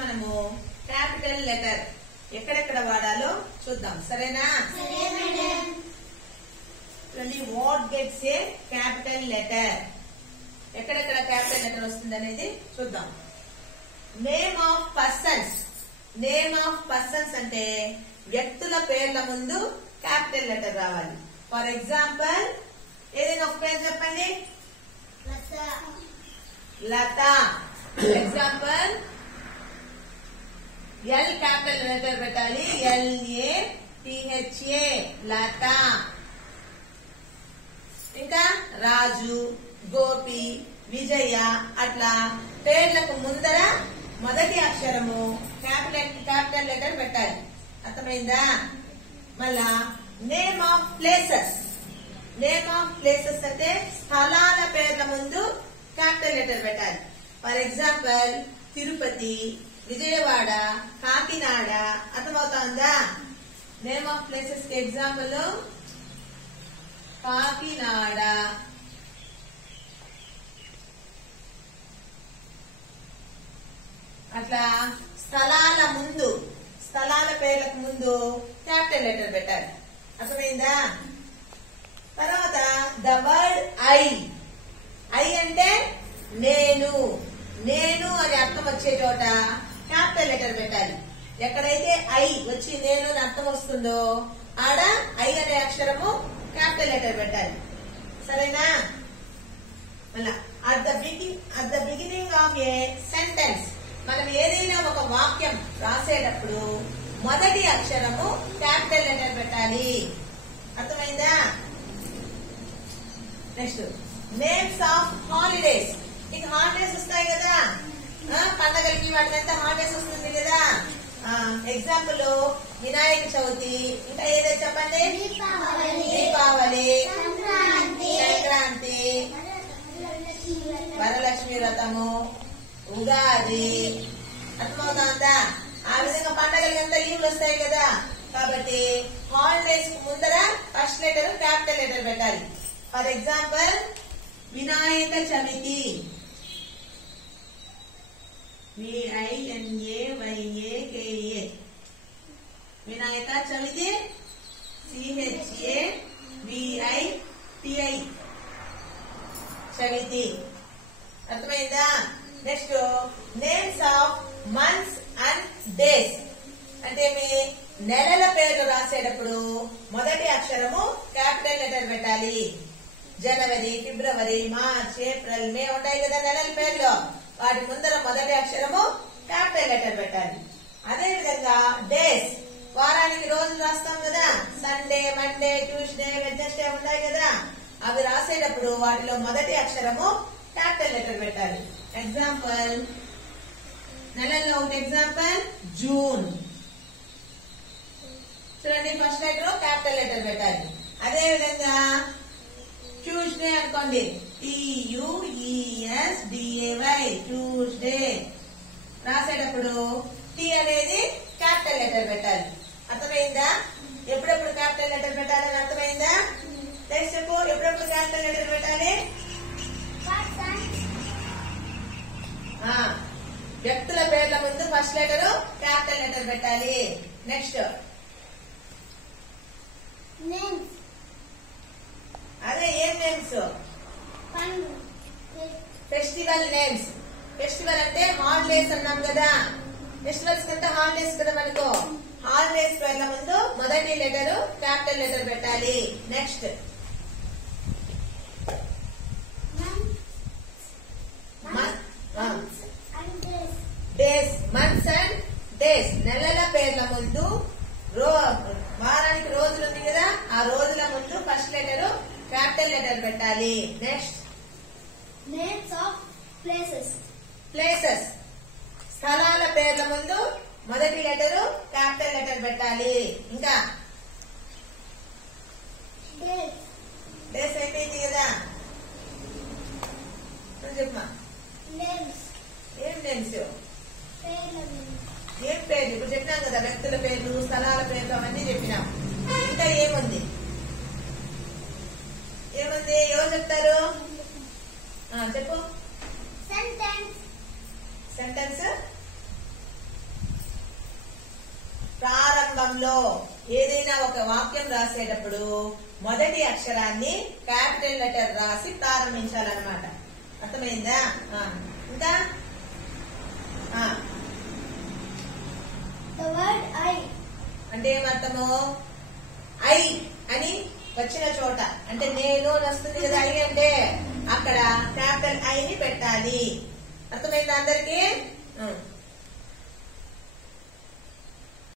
మనము capital letter ఎక్కడెక్కడ వాడాలో చూద్దాం. సరేనా? What gets A capital letter, ఎక్కడెక్కడ క్యాపిటల్ లెటర్ వస్తుంది అనేది చూద్దాం. Name of persons. Name of persons అంటే వ్యక్తుల పేర్ల ముందు క్యాపిటల్ లెటర్ రావాలి. ఫర్ ఎగ్జాంపుల్ ఏదైనా ఒక పేరు చెప్పండి. లత. ఎగ్జాంపుల్ ఎల్ క్యాపిటల్ లెటర్ పెట్టాలి. LATHA లత. ఇంకా రాజు, గోపి, విజయ అట్లా పేర్లకు ముందర మొదటి అక్షరము క్యాపిటల్ లెటర్ పెట్టాలి. అర్థమైందా? మళ్ళా name of places. Name of places అంటే స్థలాల పేర్ల ముందు క్యాపిటల్ లెటర్ పెట్టాలి. For example Tirupati, Vijayawada, Kakinada. అర్థమవుతుందా? నేమ్ ఆఫ్ ప్లేసెస్ కి ఎగ్జాంపుల్ కాకినాడ, అట్లా స్థలాల ముందు, స్థలాల పేర్లకు ముందు క్యాపిటల్ లెటర్ పెట్టాలి. అర్థమైందా? తర్వాత ద వర్డ్ ఐ. ఐ అంటే నేను. నేను అని అర్థం వచ్చే చోట క్యాపిటల్ లెటర్ పెట్టాలి. ఎక్కడైతే ఐ వచ్చి నేను అని అర్థం వస్తుందో ఆడ ఐ అనే అక్షరము క్యాపిటల్ లెటర్ పెట్టాలి. సరేనా? మళ్ళా at the beginning of A sentence, మనం ఏదైనా ఒక వాక్యం రాసేటప్పుడు మొదటి అక్షరము క్యాపిటల్ లెటర్ పెట్టాలి. అర్థమైందా? Next names of holidays. మీకు హాలిడేస్ వస్తాయి కదా, పండగలకి వాటికంతా హాలిడేస్ వస్తుంది కదా. ఎగ్జాంపుల్ వినాయక చవితి, ఇంకా ఏదైతే చెప్పండి. దీపావళి, సంక్రాంతి, వరలక్ష్మి వ్రతము, ఉగాది. అర్థమవుతుందా? ఆ విధంగా పండగలకంతా లీవ్లు వస్తాయి కదా. కాబట్టి హాలిడేస్ కు ముందర ఫస్ట్ లెటర్ క్యాపిటల్ లెటర్ పెట్టాలి. For example Vinayaka Chavithi, VINAYAKA. Vinayaka Chavithi CHAVITI Chavithi. అర్థమైందా? Next names of months and days అంటే మీ నెలల పేర్లు రాసేటప్పుడు మొదటి అక్షరము క్యాపిటల్ లెటర్ పెట్టాలి. జనవరి, ఫిబ్రవరి, మార్చ్, ఏప్రిల్, మే ఉంటాయి కదా నెలల పేర్లు. వాటి ముందర మొదటి అక్షరము క్యాపిటల్ లెటర్ పెట్టాలి. అదే విధంగా డేస్, వారానికి రోజులు రాస్తాం కదా. సండే, మండే, ట్యూస్డే, వెడ్నెస్డే ఉంటాయి కదా. అవి రాసేటప్పుడు వాటిలో మొదటి అక్షరము క్యాపిటల్ లెటర్ పెట్టాలి. ఎగ్జాంపుల్ నెలల్లో ఒక ఎగ్జాంపుల్ జూన్. చూడండి, ఫస్ట్ లెటర్ క్యాపిటల్ లెటర్ పెట్టాలి. అదే విధంగా ట్యూస్డే అనుకోండి, TUESDAY ట్యూస్డే. రాసేటప్పుడు టీ అనేది క్యాపిటల్ లెటర్ పెట్టాలి. అర్థమైందా? ఎప్పుడెప్పుడు క్యాపిటల్ లెటర్ పెట్టాలని అర్థమైందా? చెప్పు, ఎప్పుడెప్పుడు క్యాపిటల్ లెటర్ పెట్టాలి? వ్యక్తుల పేర్ల ముందు ఫస్ట్ లెటర్ క్యాపిటల్ లెటర్ పెట్టాలి. నెక్స్ట్ అదే ఏం నేమ్స్? Festival names. ఫెస్టివల్ అంటే హాలిడేస్ అన్నాం కదా. ఫెస్టివల్స్ కంటే హాలిడేస్ కదా మనకు. హాలిడేస్ పేర్ల ముందు మొదటి లెటర్ క్యాపిటల్ లెటర్ పెట్టాలి. Next days, months and days. నెలల పేర్ల ముందు వారానికి రోజులు ఉంది కదా, ఆ రోజుల ముందు ఫస్ట్ లెటర్ క్యాపిటల్ లెటర్ పెట్టాలి. Next names of places. Places, స్థలాల పేర్ల ముందు మొదటి లెటర్ క్యాపిటల్ లెటర్ పెట్టాలి. ఇంకా డేస్ అయిపోయింది కదా. చెప్పమా ఏం నేమ్స్? ఏం పేర్లు? ఇప్పుడు చెప్పినాం కదా, వ్యక్తుల పేర్లు, స్థలాల పేర్లు అవన్నీ చెప్పినాం. ఇంకా ఏముంది? ఏముంది? ఎవరు చెప్తారు? చెప్పు. సెంటెన్స్. సెంటెన్స్ ప్రారంభంలో ఏదైనా ఒక వాక్యం రాసేటప్పుడు మొదటి అక్షరాన్ని క్యాపిటల్ లెటర్ రాసి ప్రారంభించాలన్నమాట. అర్థమైందా? ఇంకా The word I. అంటే ఏమర్థము? ఐ అని వచ్చిన చోట అంటే నేను అని వస్తుంది కదా ఐ అంటే అక్కడ క్యాపిటల్ ఐని పెట్టాలి. అర్థమైందా అందరికి?